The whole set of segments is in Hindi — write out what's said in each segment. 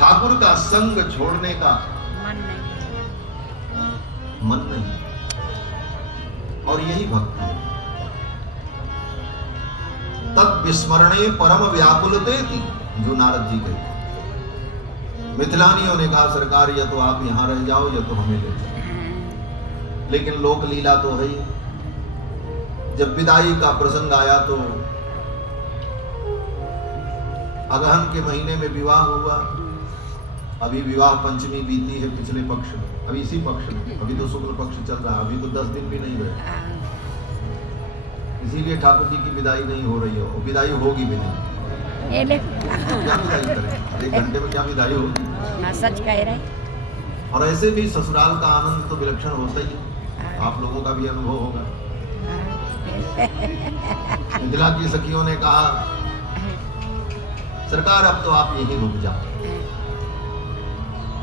ठाकुर का संग छोड़ने का मन नहीं, और यही भक्ति है। तत् विस्मरणे परम व्याकुलते थी, जो नारद जी कहते। मिथिलानियों ने कहा सरकार या तो आप यहां रह जाओ या तो हमें ले जाओ, लेकिन लोक लीला तो है ही। जब विदाई का प्रसंग आया तो अगहन के महीने में विवाह हुआ। अभी विवाह पंचमी बीती है पिछले पक्ष में, अभी इसी पक्ष में, अभी तो शुक्ल पक्ष चल रहा है, अभी तो 10 दिन भी नहीं हुए। इसीलिए ठाकुर जी की विदाई नहीं हो रही है, और विदाई होगी भी नहीं। क्या विदाई करें, 1 घंटे में क्या विदाई होगी? सच कह रहे। और ऐसे भी ससुराल का आनंद तो विलक्षण होता ही है, आप लोगों का भी अनुभव होगा। मिथिला की सखियों ने कहा सरकार अब तो आप यहीं रुक जाओ।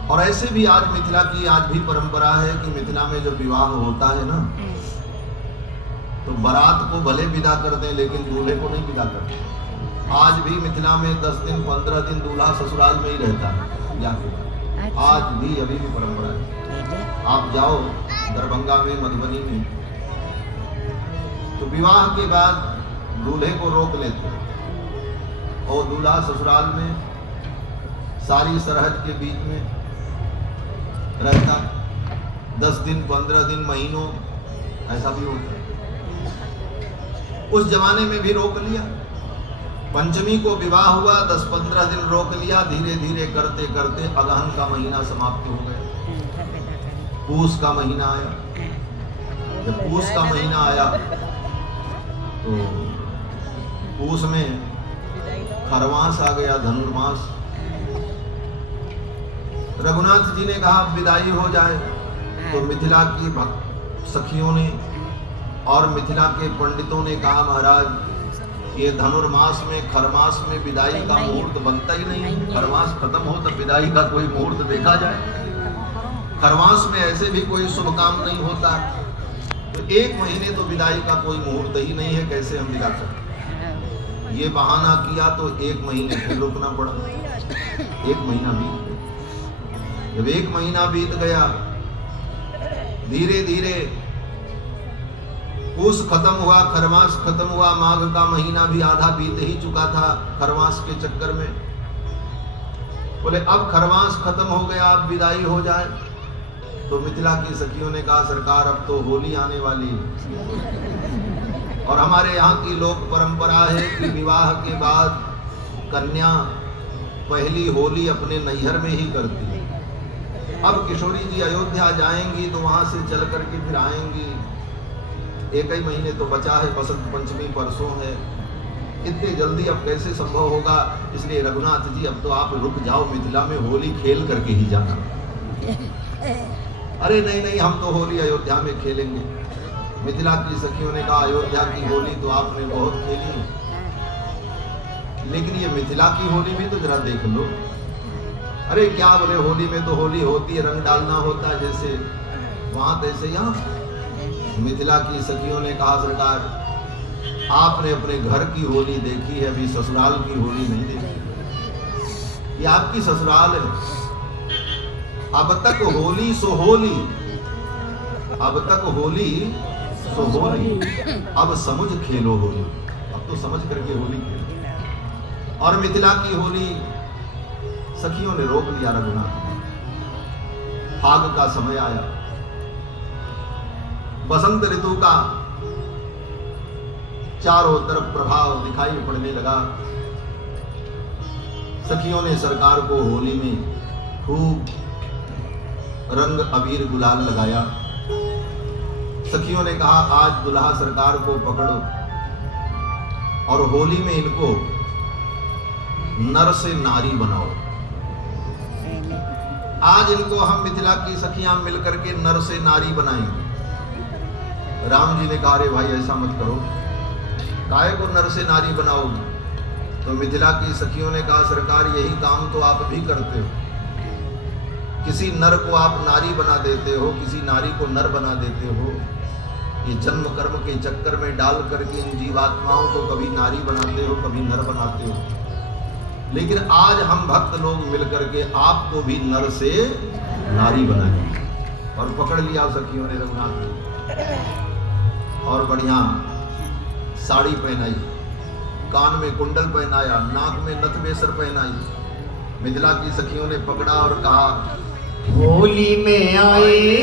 और ऐसे भी आज मिथिला की आज भी परंपरा है कि मिथिला में जब विवाह होता है ना, तो बारात को भले विदा कर दें लेकिन दूल्हे को नहीं विदा करते। आज भी मिथिला में 10 दिन 15 दिन दूल्हा ससुराल में ही रहता है जाके। आज भी अभी भी परंपरा है। आप जाओ दरभंगा में, मधुबनी में, तो विवाह के बाद दूल्हे को रोक लेते और दूल्हा ससुराल में सारी सरहद के बीच में रहता। 10 दिन 15 दिन महीनों ऐसा भी होता है। उस जमाने में भी रोक लिया। पंचमी को विवाह हुआ, 10-15 दिन रोक लिया, धीरे धीरे करते करते अगहन का महीना समाप्त हो गया। पूस का महीना आया। जब पूस का महीना आया तो पूस में खरवास आ गया, धनुर्मास। रघुनाथ जी ने कहा विदाई हो जाए, तो मिथिला की सखियों ने और मिथिला के पंडितों ने कहा महाराज ये धनुर्मास में खरमास में विदाई का मुहूर्त बनता ही नहीं। खरमास खत्म हो तब विदाई का कोई मुहूर्त देखा जाए। खरमास में ऐसे भी कोई शुभ काम नहीं होता, तो 1 महीने तो विदाई का कोई मुहूर्त ही नहीं है, कैसे हम विदा सकते। ये बहाना किया तो 1 महीने फिर रुकना पड़ा। 1 महीना बीत गया। जब 1 महीना बीत गया, धीरे धीरे पूस खत्म हुआ, खरमास खत्म हुआ, माघ का महीना भी आधा बीत ही चुका था खरमास के चक्कर में। बोले अब खरमास खत्म हो गया, अब विदाई हो जाए। तो मिथिला की सखियों ने कहा सरकार अब तो होली आने वाली है, और हमारे यहाँ की लोक परंपरा है कि विवाह के बाद कन्या पहली होली अपने नैहर में ही करती है। अब किशोरी जी अयोध्या जाएंगी तो वहां से चल करके फिर आएंगी। 1 ही महीने तो बचा है, बसंत पंचमी परसों है, इतनी जल्दी अब कैसे संभव होगा। इसलिए रघुनाथ जी अब तो आप रुक जाओ, मिथिला में होली खेल करके ही जाना। अरे नहीं नहीं, हम तो होली अयोध्या में खेलेंगे। मिथिला की सखियों ने कहा अयोध्या की होली तो आपने बहुत खेली, लेकिन ये मिथिला की होली भी तो जरा देख लो। अरे क्या बोले, होली में तो होली होती है, रंग डालना होता है, जैसे वहां तैसे यहाँ। मिथिला की सखियों ने कहा सरकार आपने अपने घर की होली देखी है, अभी ससुराल की होली नहीं देखी। ये आपकी ससुराल है। अब तक होली सो होली, अब तक होली सो होली, अब समझ खेलो होली। अब तो समझ करके होली खेलो। और मिथिला की होली सखियों ने रोक लिया। रघुनाथ फाग का समय आया, बसंत ऋतु का चारों तरफ प्रभाव दिखाई पड़ने लगा। सखियों ने सरकार को होली में खूब रंग अबीर गुलाल लगाया। सखियों ने कहा आज दुल्हा सरकार को पकड़ो और होली में इनको नर से नारी बनाओ। आज इनको हम मिथिला की सखियां मिलकर के नर से नारी बनाएंगे। राम जी ने कहा रे भाई ऐसा मत करो, काहे को नर से नारी बनाओगे। तो मिथिला की सखियों ने कहा सरकार यही काम तो आप भी करते हो। किसी नर को आप नारी बना देते हो, किसी नारी को नर बना देते हो। ये जन्म कर्म के चक्कर में डाल करके इन जीवात्माओं को कभी नारी बनाते हो, कभी नर बनाते हो। लेकिन आज हम भक्त लोग मिलकर के आपको भी नर से नारी बनाएंगे। और पकड़ लिया सखियों ने रघुनाथ को और बढ़िया साड़ी पहनाई, कान में कुंडल पहनाया, नाक में नथबेसर पहनाई। मिथिला की सखियों ने पकड़ा और कहा, होली में आए